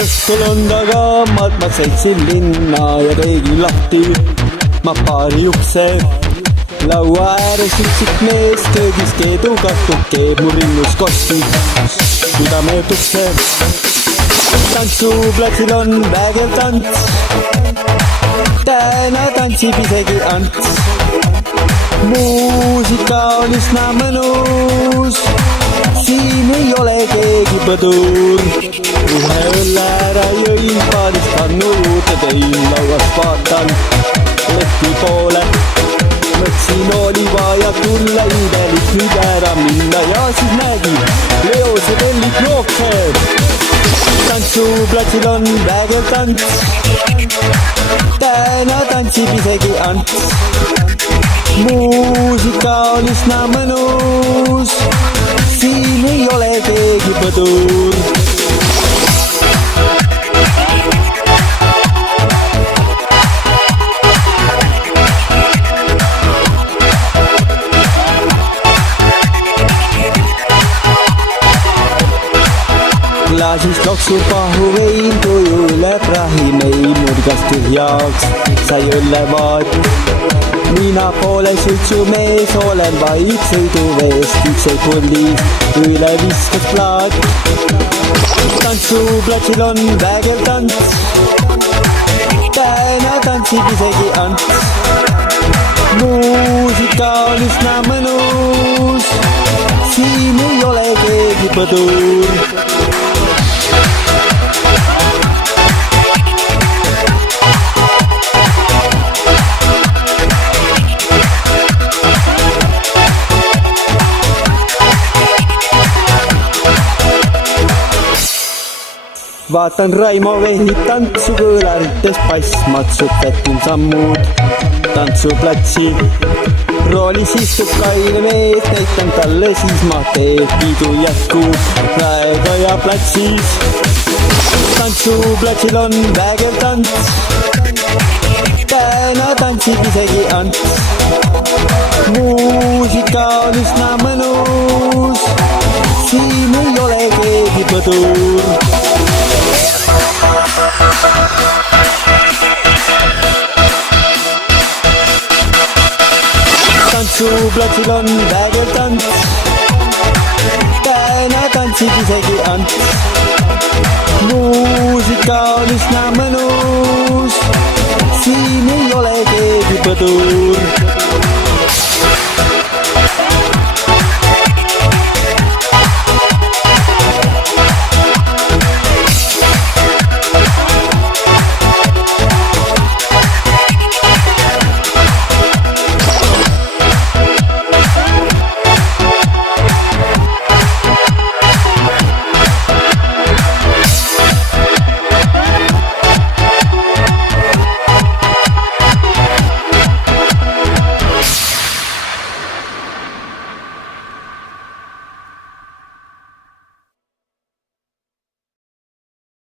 õhtul on taga ma sõitsin linna ja tegin lahti ma paari ukse. Laua ääres üksik mees köögis keedukatud keeb mu rinnus kosti südame tukse. Tantsuplatsil on vägev tants, täna tantsib isegi Ants. Muusika on üsna mõnus, siin ei ole keegi põdur. Ühe õlle ära jõin, paarist kannu juurde tõin, lauast vaatan leti poole. Mõtsin oli vaja tulla imelik nüüd ära minna ja siis nägin Leo Sedellik jookseb. Tantsuplatsil on vägev tants, täna tantsib isegi Ants. Muusika on üsna mõnus, siin ei ole keegi põdur. Klaasist loksub pahu vein, tuju üle prahi meil nurgast tühjaks sai õllevaat. Mina pole suitsumees, olen vaid sõiduveest, üks ei puldist üle viskas plaat. Tantsuplatsil on vägev tants, täna tantsib isegi Ants. Muusika on üsna mõnus, siin ei ole keegi põdur. Vaatan Raimo vehib tantsu kõõlarites pass, matsub vettin sammud tantsuplatsi. Roolis istub kaine mees, näitan talle siis ma teed, pidu jätkub praegu ja platsis. Tantsuplatsil on vägev tants, täna tantsib isegi Ants. Muusika on üsna mõnus, siin ei ole keegi põdur. Tantsuplatsil on vägev tants, täna tantsib isegi Ants. Muusika on üsna mõnus, siin ei ole keegi põdur.